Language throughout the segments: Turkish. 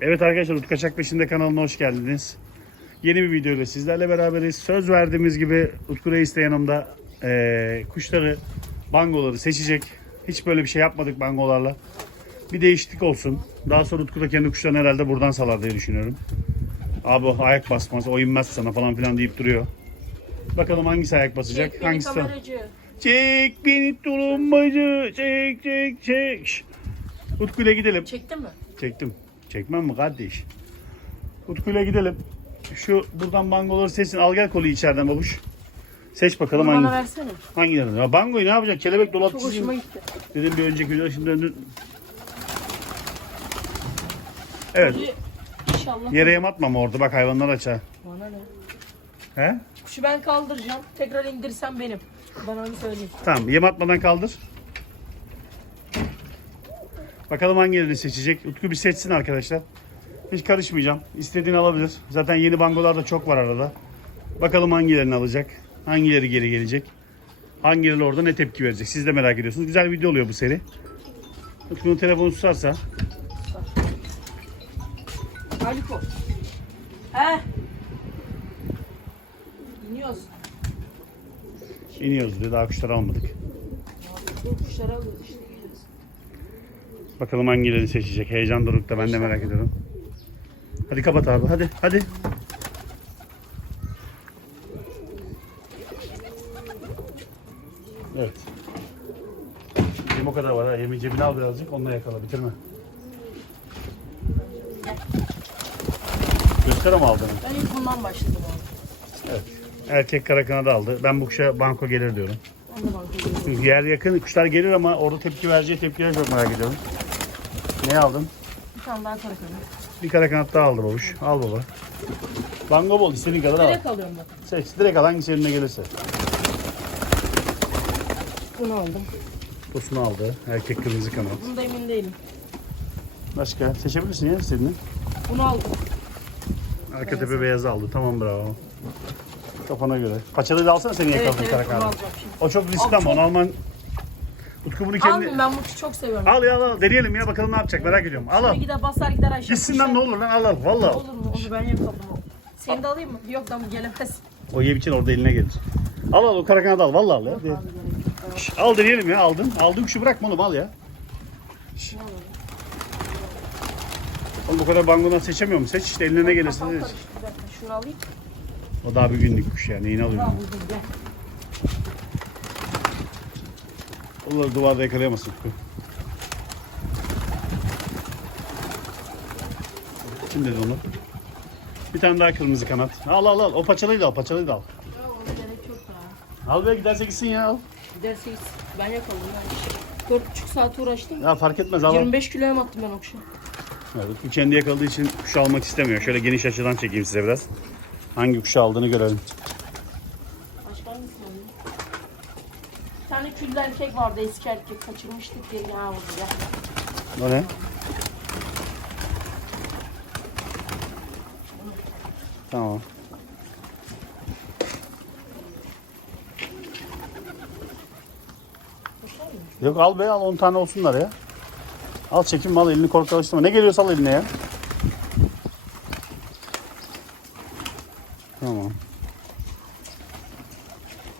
Evet arkadaşlar Utku Kaçak Peşinde kanalına hoş geldiniz. Yeni bir video ile sizlerle beraberiz. Söz verdiğimiz gibi Utku Reis de yanımda eee, kuşları, bangoları seçecek. Hiç böyle bir şey yapmadık bangolarla. Bir değişiklik olsun. Daha sonra Utku da kendi kuşlarını herhalde buradan salar diye düşünüyorum. Abi o ayak basmaz, o inmez sana falan filan deyip duruyor. Bakalım hangisi ayak basacak, Çek beni hangisi... kameracı. Çek beni tulumbacı, çek çek çek. Utku ile gidelim. Çektin mi? Çektim. Çekmem mi kardeş? Utku'yla gidelim. Şu buradan bangoları seçsin. Al gel kolu içeriden babuş. Seç bakalım Bunu bana hangi, versene. hangilerini. Ya bangoyu ne yapacak? Kelebek Çok dolapçısı. hoşuma gitti. Dedim bir önceki videoda şimdi döndün. Evet. Kuşu İnşallah. Yere yem atma orada bak hayvanlar açar. Bana ne? He? Kuşu ben kaldıracağım. Tekrar indirsem benim. Bana onu söyleyeyim. Tamam yem atmadan kaldır. Bakalım hangilerini seçecek. Utku bir seçsin arkadaşlar. Hiç karışmayacağım. İstediğini alabilir. Zaten yeni bangolar da çok var arada. Bakalım hangilerini alacak. Hangileri geri gelecek. Hangileri orada ne tepki verecek. Siz de merak ediyorsunuz. Güzel bir video oluyor bu seri. Utku'nun telefonu susarsa. Haliko. He. İniyoruz. iniyoruz diyor. Daha kuşları almadık. Bu kuşları alıyoruz işte. Bakalım hangilerini seçecek. Heyecan dorukta ben de merak ediyorum. Hadi kapat abi. Hadi hadi. Evet. Yem o kadar var ha. Yemin cebine al birazcık. Onunla yakala. Bitirme. Göster ama aldığını. Ben ilk bundan başladım abi. Evet. Erkek kara kanadı aldı. Ben bu kuşa banko gelir diyorum. Ben de geliyorum. Çünkü yer yakın. Kuşlar gelir ama orada tepki vereceği tepkileri çok merak ediyorum. Ne aldın? Bir tane daha kara kanı. Bir kara kanat daha aldı babuş. Al baba. Bango bol istediğin kadar al. Direkt alıyorum bak. Seç. Direkt al hangisi eline gelirse. Bunu aldım. Tosunu aldı. Erkek kırmızı kanat. Bunda emin değilim. Başka? Seçebilirsin ya istediğini. Bunu aldım. Arka tepe beyazı aldı. Tamam bravo. Kafana göre. Paçalı da alsana seni Evet yakaladığın evet kara bunu kanat. alacağım şimdi. O çok riskli ama onu alman... Utku bunu kendi... Almayayım ben bu çok seviyorum. Al ya al, al. Deneyelim ya bakalım ne yapacak merak ediyorum. Al al. Şimdi gider basar gider aşağı. Gitsin lan ne olur lan al al. Valla. Olur mu? Onu ben yapalım. Seni de alayım mı? Yok lan bu gelemez. O yem için orada eline gelir. Al al o kara kanadı al. Valla al ya. Şş, Al deneyelim ya aldın. Aldın kuşu bırakma oğlum al ya. Alalım? Oğlum bu kadar bangodan seçemiyor mu? Seç işte eline ne gelirse seç. Şunu alayım. O daha bir günlük kuş yani. Neyini Ha alıyorum? buldum gel. Onları duvarda yakalayamazsın. Kim dedi onu? Bir tane daha kırmızı kanat. Al al al. O paçalıyı da al. Paçalıyı da al. Ya ona gerek yok daha. Al be giderse gitsin ya al. Giderse gitsin. Ben yakaladım. Ben dört buçuk saat uğraştım. Ya fark etmez al. al. 25 kiloya mı attım ben o kuşu? Evet, bu kendi yakaladığı için kuş almak istemiyor. Şöyle geniş açıdan çekeyim size biraz. Hangi kuşu aldığını görelim. Başka hangisini alayım? Küllü erkek vardı eski erkek. Kaçırmıştık. Ha burada gel. O ne? Tamam. Yok al be al 10 tane olsunlar ya. Al çekim al elini korku alıştırma. Ne geliyorsa al eline ya. Tamam.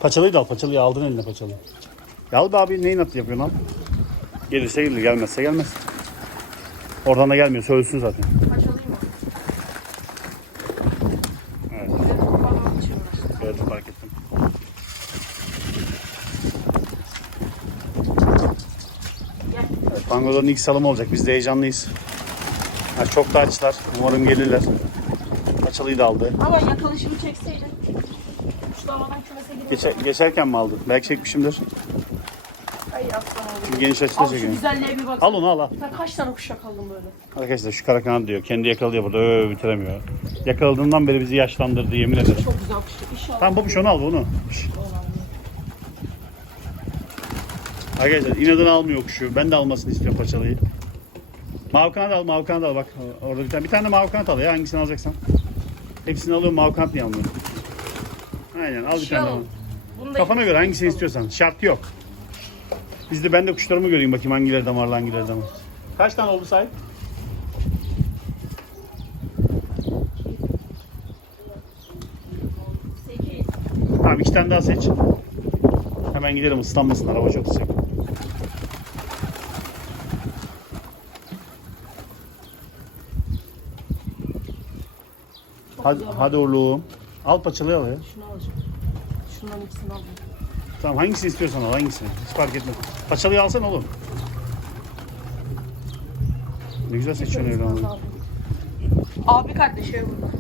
Paçalıyı da al paçalıyı aldın eline paçalı. Be abi neyin atı yapıyorsun al. Gelirse gelir gelmezse gelmez. Oradan da gelmiyor söylesün zaten. Evet fark ettim. İlk salımı olacak. Biz de heyecanlıyız. Ha, çok da açlar. Umarım gelirler. Paçalıyı da aldı. Ama yakalışımı çekseydin. Kuşlamadan kümese gidelim. Geçer, geçerken mi aldı? Belki çekmişimdir. Oğlum. Geniş açıda Al şu güzelliğe bir bak. Al onu al al. Sen kaç tane kuş yakaldın böyle? Arkadaşlar şu kara kanat diyor. Kendi yakalıyor burada. Öö, bitiremiyor. Yakaladığından beri bizi yaşlandırdı yemin ederim. Çok güzel kuş. İnşallah. Tamam babuş onu al onu. Şş. Arkadaşlar inadını almıyor kuşu. Ben de almasını istiyorum paçalıyı. Mavi kanat al, mavi kanat al. Bak orada bir tane. Bir tane de mavi kanat al ya. Hangisini alacaksan. Hepsini alıyorum. Mavi kanat niye almıyorum? Aynen al bir Şey tane daha. alalım. Bunu da Kafana göre hangisini istiyorsan. Şart yok. Biz de ben de kuşlarımı göreyim bakayım hangileri damarlı hangileri damarlı. Kaç tane oldu sahip? Tamam iki tane daha seç. Hemen giderim ıslanmasın araba çok sıcak. Hadi, hadi oğlum. Al paçalı al ya. Şunu alacağım. Şundan ikisini alacağım. Tamam hangisini istiyorsan al hangisini. Hiç fark etmez. Paçalıyı alsana oğlum. Ne güzel seçiyorsun ama. Abi kardeşi bu.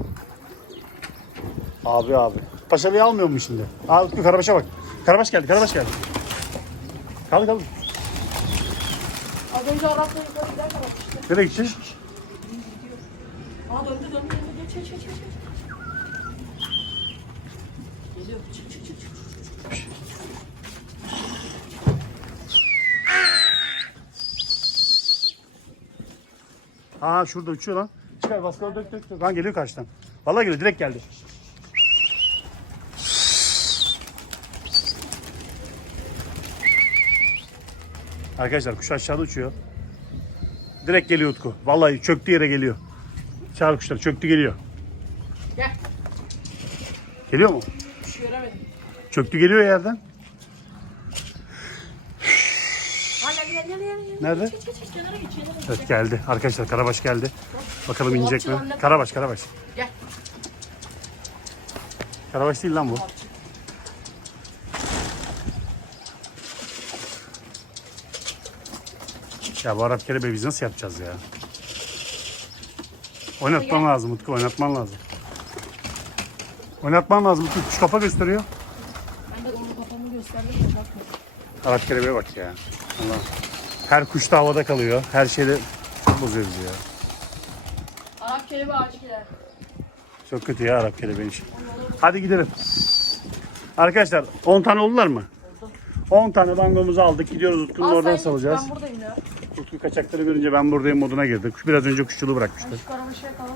Abi abi. Paşalıyı almıyor mu şimdi? Utku Karabaş'a bak. Karabaş geldi, Karabaş geldi. Kaldı kaldı. Az önce Arap'la yukarı giderken atmıştı. Nereye gidecek? Aa döndü döndü döndü. Geç geç geç geç. Geliyor. Çık çık çık. çık. Aa şurada uçuyor lan. Çıkar baskalı dök dök dök. Lan geliyor karşıdan. Vallahi geliyor direkt geldi. Arkadaşlar kuş aşağıda uçuyor. Direkt geliyor Utku. Vallahi çöktüğü yere geliyor. Çağır kuşları çöktü geliyor. Gel. Geliyor mu? Bir şey göremedim. Çöktü geliyor yerden. Ha gel gel gel gel. gel. Nerede? Geç geç geç. Kenara geç kenara geç. Evet geldi. Arkadaşlar Karabaş geldi. Bakalım inecek mi? anne. Karabaş Karabaş. Gel. Karabaş değil lan bu. Ya bu Arap kelebeği biz nasıl yapacağız ya? Oynatman lazım Utku, oynatman lazım. Oynatman lazım Utku, kuş kafa gösteriyor. Ben de onun kafamı gösterdim de bakma. Arap kelebeğe bak ya. Allah. Her kuş da havada kalıyor. Her şeyde çok bozuyor bizi ya. Arap kelebeği ağacı gider. Çok kötü ya Arap kelebeğin işi. Hadi gidelim. Arkadaşlar 10 tane oldular mı? 10 tane bangomuzu aldık. Gidiyoruz Utku'nun Al sen oradan git, salacağız. Ben buradayım ya. Utku kaçakları görünce ben buradayım moduna girdi. Kuş biraz önce kuşçuluğu bırakmıştı. Şu karabaşı yakalım.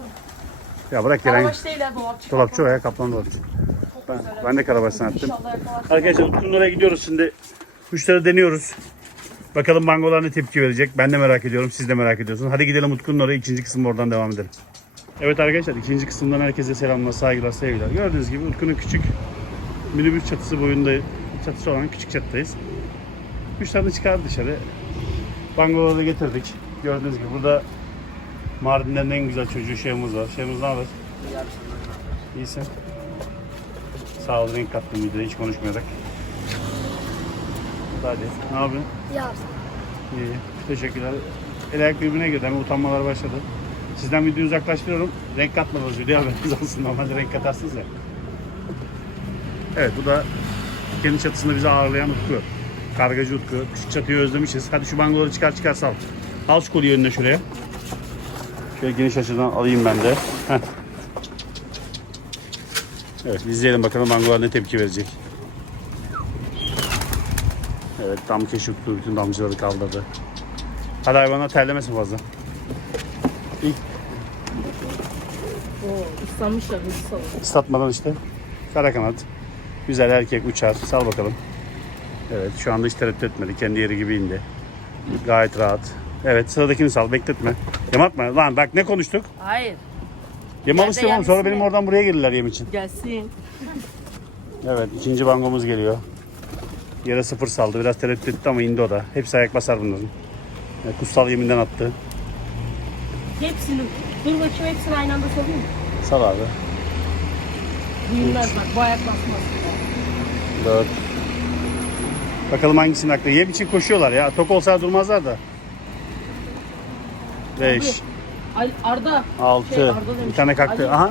Ya bırak Eren. Karabaş değil ha dolapçı. Dolapçı o ya kaplan dolapçı. Ben, ben de karabaş yakalarsın. Arkadaşlar Utku'nun oraya gidiyoruz şimdi. Kuşları deniyoruz. Bakalım bangolar ne tepki verecek. Ben de merak ediyorum. Siz de merak ediyorsunuz. Hadi gidelim Utku'nun oraya. ikinci kısım oradan devam edelim. Evet arkadaşlar ikinci kısımdan herkese selamlar, saygılar, sevgiler. Gördüğünüz gibi Utku'nun küçük minibüs çatısı boyunda çatısı olan küçük çatıdayız. Kuşlarını çıkardı dışarı. Bangoları da getirdik. Gördüğünüz gibi burada Mardin'den en güzel çocuğu Şehmuz var. Şehmuz ne haber? İyisin. Sağ ol renk kattın videoda hiç konuşmayarak. Hadi ne yapıyorsun? Ya İyi. Teşekkürler. El ayak birbirine girdi. Hemen utanmalar başladı. Sizden videoyu uzaklaştırıyorum. Renk katmadınız videoya haberiniz olsun. Normalde renk katarsınız ya. Evet bu da kendi çatısında bizi ağırlayan Utku. Kargacı Utku. Küçük çatıyı özlemişiz. Hadi şu bangoları çıkar çıkar sal. Al şu kolyeyi önüne şuraya. Şöyle geniş açıdan alayım ben de. Heh. Evet izleyelim bakalım bangolar ne tepki verecek. Evet dam keşif tuttu. Bütün damcıları kaldırdı. Hadi hayvanlar terlemesin fazla. İlk Oo, ıslanmışlar hızlı salın. ıslatmadan işte kara kanat. Güzel erkek uçar. Sal bakalım. Evet şu anda hiç tereddüt etmedi. Kendi yeri gibi indi. Gayet rahat. Evet sıradakini sal bekletme. Yem atma. Lan bak ne konuştuk? Hayır. Yem Nerede sonra benim oradan buraya gelirler yem için. Gelsin. Evet ikinci bangomuz geliyor. Yere sıfır saldı. Biraz tereddüt etti ama indi o da. Hepsi ayak basar bunların. Evet, kutsal yeminden attı. Hepsini. Dur bakayım hepsini aynı anda salayım mı? Sal abi. Büyümez bak bu ayak basmaz. 4. Bakalım hangisinin aklı. Yem için koşuyorlar ya. Tok olsa durmazlar da. 5, Ay, Arda. 6. Şey, Arda bir tane kalktı. Ali. Aha.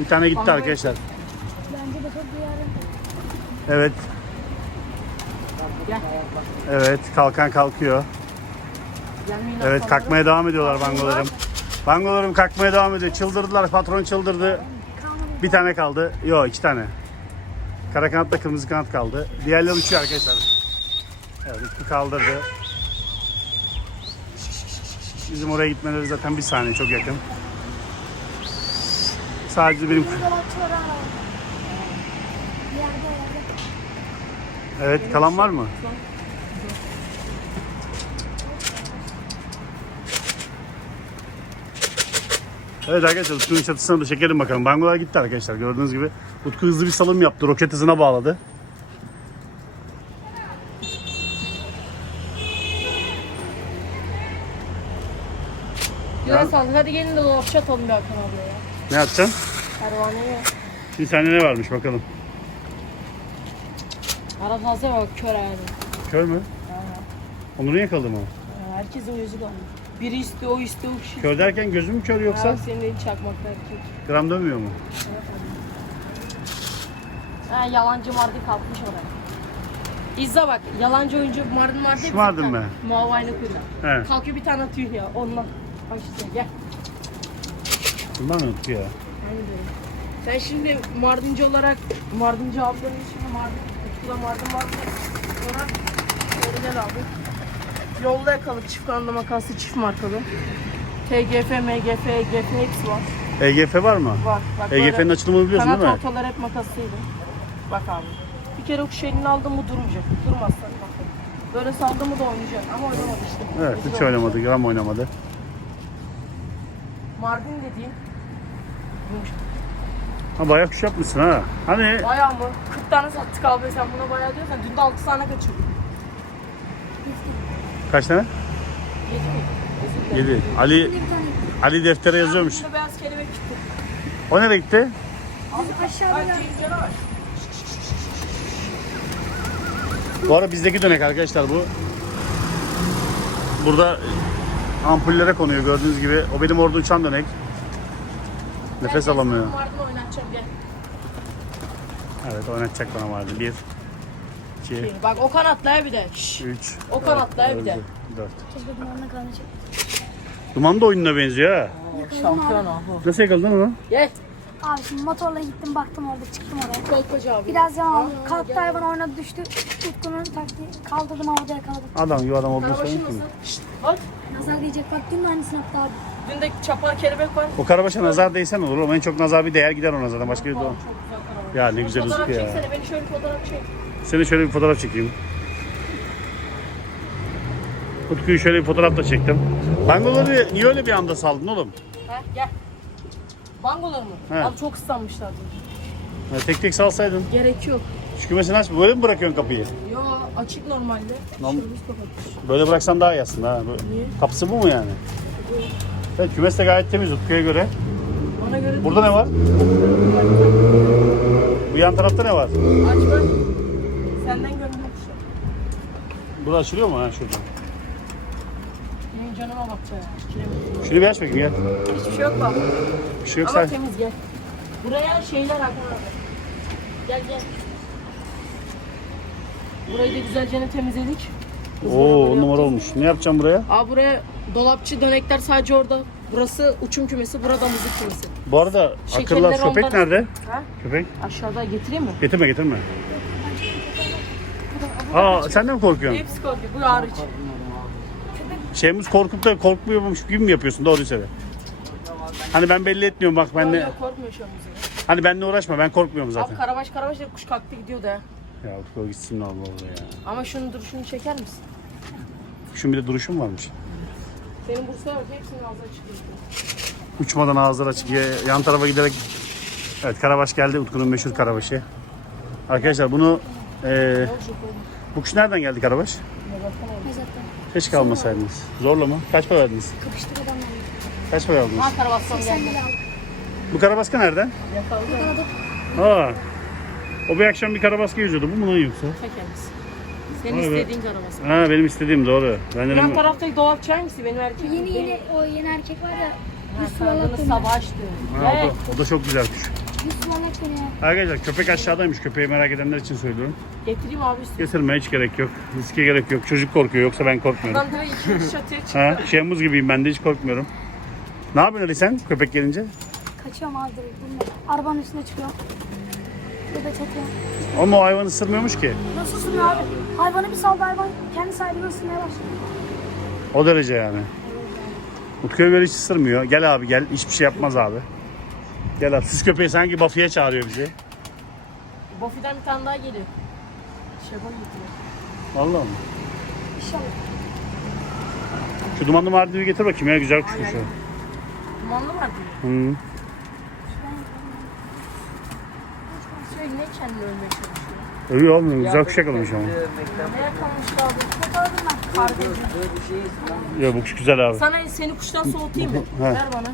Bir tane gitti arkadaşlar. bence de çok duyarım. Evet. Gel. Evet. Kalkan kalkıyor. Evet kalkmaya devam ediyorlar bangolarım. Bangolarım kalkmaya devam ediyor. Çıldırdılar. Patron çıldırdı. Bir tane kaldı. Yok iki tane. Kara kanatla kırmızı kanat kaldı. Diğerleri uçuyor arkadaşlar. Evet Utku kaldırdı. Bizim oraya gitmeleri zaten bir saniye çok yakın. Sadece benim... Yerde. Evet kalan var mı? Evet arkadaşlar Utku'nun çatısına da çekelim bakalım. Bangolar gitti arkadaşlar gördüğünüz gibi. Utku hızlı bir salım yaptı. Roket hızına bağladı. Güzel saldık. Hadi gelin de dolapçı atalım bir Hakan ablaya. Ne yapacaksın? Pervaneye. Şimdi sende ne varmış bakalım. Arap fazla bak kör yani. Kör mü? Onur'un yakaladı mı? Ya, Herkesin gözü kalmış. Biri istiyor, o istiyor, o kişi. Kör derken gözü mü kör yoksa Ha, senin elin çakmakta erkek. gram dönmüyor mu? Ha, yalancı Mardin kalkmış oraya. İzle bak, yalancı oyuncu Mardin Mardin. Şu Mardin mi? Muavayla kuyla. He. Kalkıyor bir tane atıyor ya, ondan. Bak işte gel. Utku ya? Aynı böyle. Sen şimdi Mardinci olarak Mardinci ablanın şimdi Mardin, Mardin olarak orijinal aldık. Yolda yakaladık çift kanlı makaslı çift markalı. TGF, MGF, EGF hepsi var. EGF var mı? Var. Bak EGF'nin açılımını biliyorsun kanat değil mi? ortalar hep makaslıydı. Bak abi. Bir kere o kuş elini aldın mı durmayacak. Durmazsan bak. Böyle saldı mı da oynayacak ama oynamadı işte. Evet Biz hiç oynamadı. Gram oynamadı. Mardin dediğin. Ha bayağı kuş yapmışsın ha. Hani Bayağı mı? 40 tane sattık abi sen buna bayağı diyorsan dün de 6 tane kaçırdın. kaç tane? 7 mi? Özür dilerim. 7. Ali. Ali deftere yazıyormuş. Üstünde beyaz kelebek çıktı. O nereye gitti? Aşağıda Ay Cenk canavar. Bu ara bizdeki dönek arkadaşlar bu. Burada ampullere konuyor gördüğünüz gibi. O benim orada uçan dönek. Nefes alamıyor. Mardin oynatacağım gel. Evet oynatacak bana vardı. 1 2 Bak o kanatla bir de. Şşş. 3 O kanatla bir de. 4 çekti dumanla kalacak. Duman da oyununa benziyor ha. Şampiyon abi. Nasıl yakaladın onu? Gel. Abi şimdi motorla gittim baktım orada çıktım oraya. Kolpacı abi. Biraz yalan kalktı hayvan oynadı düştü. Tutkunun taktiği kaldırdım havada yakaladım. Adam adam olduğunu Karabaşın söyleyeyim nasıl? mi? Şşt. Bak. Nazar diyecek bak dün de aynısını yaptı abi. Dün de çapar kelebek var. O karabaşa nazar değsen olur ama en çok nazar bir değer gider ona zaten başka bir o. Çok güzel karabaş. Ya ne güzel Fotoğraf ya. çeksene beni şöyle fotoğraf çek. Seni şöyle bir fotoğraf çekeyim. Utku'yu şöyle bir fotoğraf da çektim. Bangoları niye öyle bir anda saldın oğlum? Ha gel. Bangolar mı? He. Abi çok ıslanmışlar. Ya tek tek salsaydın. Gerek yok. Şu kümesini açma. Böyle mi bırakıyorsun kapıyı? Yo açık normalde. Norm- Şurumuz kapatmış. Böyle bıraksan daha iyi aslında. Ha. Böyle- Niye? Kapısı bu mu yani? Evet kümes de gayet temiz Utku'ya göre. Ona göre Burada ne var? Bu yan tarafta ne var? aç bak. Senden gönlüm şey. Burada açılıyor mu? Ha şurada. Benim canıma bakacak. Kilometre. Şunu bir aç bakayım gel. Hiçbir şey yok bak. Bir şey yok Ama sen. temiz gel. Buraya şeyler arkadaşlar. Gel gel. Burayı da güzelce temizledik. Oo on numara olmuş. Ne yapacağım buraya? Aa buraya dolapçı dönekler sadece orada. Burası uçum kümesi, burada mızık kümesi. Bu arada Şekerler akıllı köpek ondan- nerede? Ha? Köpek. Aşağıda getireyim mi? Getirme getirme. Aa sen de mi korkuyorsun? Hepsi korkuyor. Bu hariç. Şeyimiz korkup da korkmuyormuş gibi mi yapıyorsun? Doğru söyle. Hani ben belli etmiyorum bak ben de. Yok, korkmuyor şu an bize. Hani benle uğraşma ben korkmuyorum Abi zaten. karabaş karabaş kuş kalktı gidiyor da. Ya Utku gitsin Allah Allah ya. Ama şunun duruşunu çeker misin? Şun bir de duruşum varmış. Senin Bursa'ya bak hepsinin ağzı açık. Uçmadan ağızları açık ya- yan tarafa giderek. Evet Karabaş geldi Utku'nun meşhur Karabaş'ı. Arkadaşlar bunu eee bu kuş nereden geldi Karabaş? Mezattan. Keşke almasaydınız. Zorla mı? Kaç para verdiniz? Kapıştık adamlarla. Kaç para aldınız? Geldi. bile aldım. Bu Karabaska nereden? Yakaladı. Yakaladık. Aa. O bir akşam bir Karabaska yüzüyordu. Bu mu lan yoksa? Çekeriz. Senin Vay be. istediğin karabas. Ha benim istediğim doğru. Ben Yan dedim taraftaki dolapçı hangisi? Benim erkeğim. Yeni değil. yeni o yeni erkek var ya. Ha, Kardını suvalak dönüyor. sabah açtı. Şey- ha, o, da, o da çok güzel kuş. Yüz suvalak dönüyor. Arkadaşlar köpek aşağıdaymış. Köpeği merak edenler için söylüyorum. Getireyim abi üstüne. Getirmeye hiç gerek yok. Riske gerek yok. Çocuk korkuyor yoksa ben korkmuyorum. Ben direkt çatıya çıktım. Ha, Şemuz gibiyim ben de hiç korkmuyorum. Ne yapıyorsun Ali sen köpek gelince? Kaçıyorum abi direkt. Arabanın üstüne çıkıyor. Çatıya. Ama o hayvan ısırmıyormuş ki. Nasıl ısınıyor abi? Hayvanı bir saldı hayvan kendi sahibine ısınmaya başladı. O derece yani. Utku'ya göre hiç ısırmıyor. Gel abi gel. Hiçbir şey yapmaz abi. Gel abi. Süs köpeği sanki Buffy'ye çağırıyor bizi. Buffy'den bir tane daha geliyor. Şaban getiriyor. Vallahi mi? İnşallah. Şu dumanlı mardini getir bakayım ya güzel kuş Aynen. şu. Dumanlı var diyor. Hı. Ne kendini ölmeye çalışıyor? Ölüyor oğlum. Güzel kuş yakalamış ama. Ne yakalamış abi? Yakaladım ben. Kardeşim. Böyle bir şey lan. Ya bu kuş güzel abi. Sana seni kuştan soğutayım mı? He. Ver bana.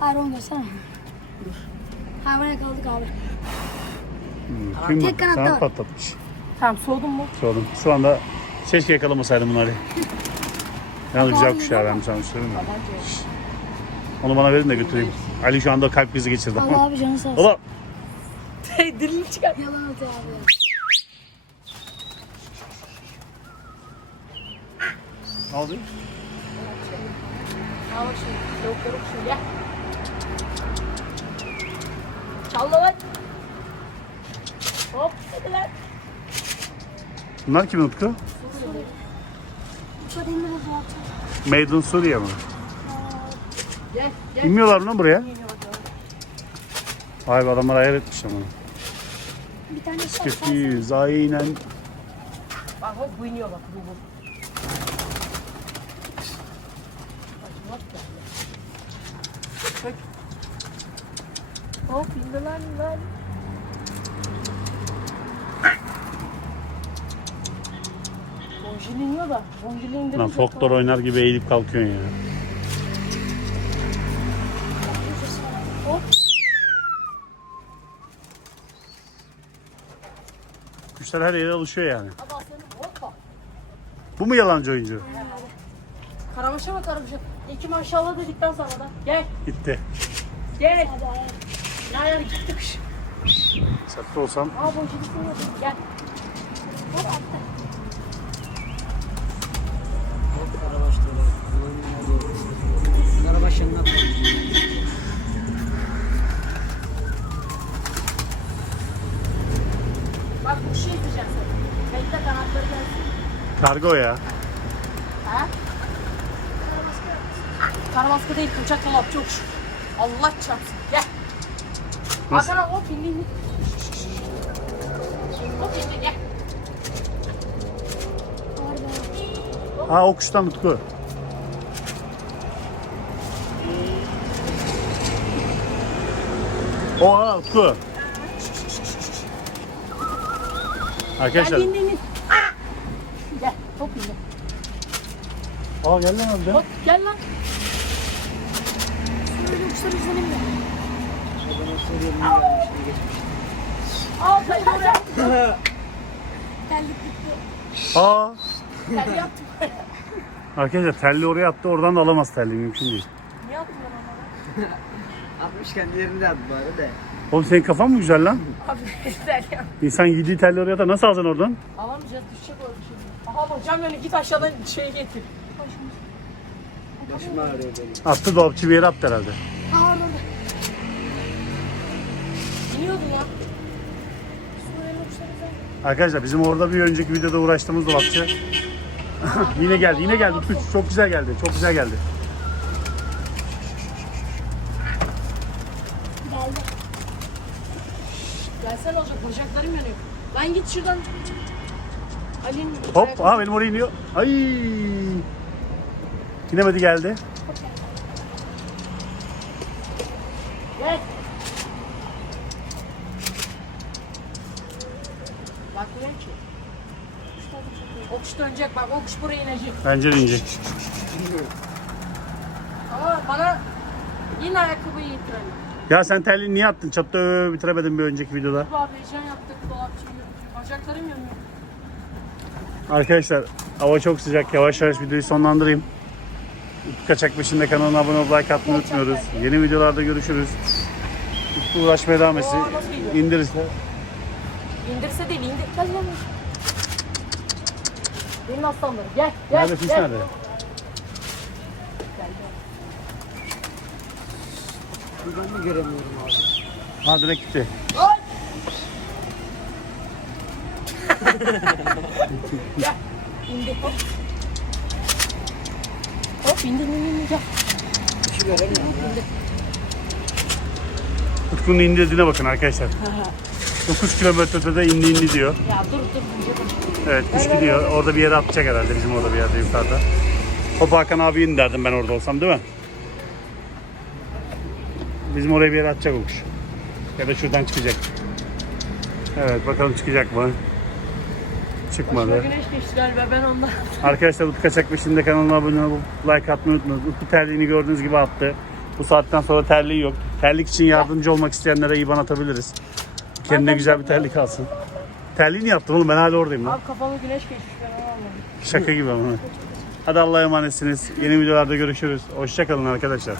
Hayır onu görsene. Hayvan yakaladık abi. Kim Tek kanatta sana var. patlatmış. Tamam soğudun mu? Sordum. Şu anda keşke yakalamasaydım bunları. Yalnız güzel kuş ya ben sana söyleyeyim mi? Onu bana verin de götüreyim. Ali şu anda kalp krizi geçirdi. Allah abi canı sağ olsun. Ola. Dilini çıkar. Yalan atıyor abi. Ne oldu? Al şimdi. Tavukları. Gel. Çal lan. Hop. Hadi lan. Bunlar kimin Utku? İn Suriye mi? Gel. Gel. İnmiyorlar mı lan buraya? Vay be adamlar ayar etmiş ama. Bir tane şey Kefiyiz aynen. Bak hop bu iniyor bak. Bu bu. Bak bak ya. Bak. Hop indi lan lan. Bonjili iniyor da. Bonjili indirince. Lan folklor oynar gibi eğilip kalkıyorsun ya. Kuşlar her yere alışıyor yani. Bu mu yalancı oyuncu? Karabaşa mı karabaşa? İki maşallah dedikten sonra da. Gel. Gitti. Gel. Ne ayar gitti kış. Sette olsam Aa bonjili iniyor. Gel. Hop attı. Karabaşları. Karabaşından. Bak bu şey diyeceğim sana. Bekle kanatları gelsin. Kargo ya. Ha? Karabaskı değil, uçak dolap çok. Allah çarpsın. Gel. Nasıl? Hop indi indi. Hop indi gel. Ha o kuştan Utku. O ha Utku. Arkadaşlar. Gel indi indi. Gel hop indi. Aa gel lan abi. Hop gel lan. Böyle uçları izlenim de. Al sen oraya. Terlik gitti. Aa. Gel yaptım. Arkadaşlar telli oraya attı oradan da alamaz telli mümkün değil. Niye atmıyorsun onları? Atmış kendi yerinde attı bari de. Oğlum senin kafan mı güzel lan? Abi güzel ya. İnsan yediği telli oraya atar nasıl alacaksın oradan? Alamayacağız düşecek öyle bir Aha hocam yani git aşağıdan şey getir. Başım ağrıyor benim. Attı dolapçı bir yere attı herhalde. Aa orada da. İniyordu lan. Böyle uçları izlenim. Arkadaşlar bizim orada bir önceki videoda uğraştığımız dolapçı. yine geldi yine geldi. Utku çok güzel geldi çok güzel geldi. Geldi. Gelsene olacak bacaklarım yanıyor. Lan git şuradan. Ali'nin Hop aha benim oraya iniyor. Ay. İnemedi geldi. Gel. Bak ne ki? O kuş dönecek bak o kuş buraya inecek. Bence de inecek. Ama bana yine ayakkabıyı yitirelim. Ya sen terliği niye attın? Çattı bitiremedin bir önceki videoda. Abi heyecan yaptık dolapçıyı. Bacaklarım yanıyor. Arkadaşlar hava çok sıcak. Yavaş yavaş videoyu sonlandırayım. Utku Kaçak Peşinde kanalına abone olup like atmayı unutmuyoruz. Yeni videolarda görüşürüz. Utku uğraşmaya devam etsin. İndirirse. İndirse değil indir. Gel gel. Benim aslanlarım gel gel. Nerede fiş gel. nerede? Ben de göremiyorum abi. Ha direkt gitti. Ay! Gel. İndi hop. Hop indi indi indi gel. Bir şey göremiyorum. ya. Utku'nun indirdiğine bakın arkadaşlar. 9 kilometre ötede indi indi diyor. Ya dur dur dur. Evet kuş gidiyor. Orada bir yere atacak herhalde bizim orada bir yerde yukarıda. Hop Hakan abi in derdim ben orada olsam değil mi? Bizim oraya bir yere atacak o kuş. Ya da şuradan çıkacak. Evet bakalım çıkacak mı? Çıkmadı. Güneş geçti galiba ben ondan. Arkadaşlar Utku Kaçak peşinde kanalına abone olup like atmayı unutmayın. Utku terliğini gördüğünüz gibi attı. Bu saatten sonra terliği yok. Terlik için yardımcı olmak isteyenlere IBAN atabiliriz. Kendine Aynen. güzel bir terlik alsın. Terliğini yaptım oğlum ben hala oradayım lan. Abi kafama güneş geçmiş ben onu anlamadım. Şaka gibi ama. Hadi Allah'a emanetsiniz. Yeni videolarda görüşürüz. Hoşçakalın arkadaşlar.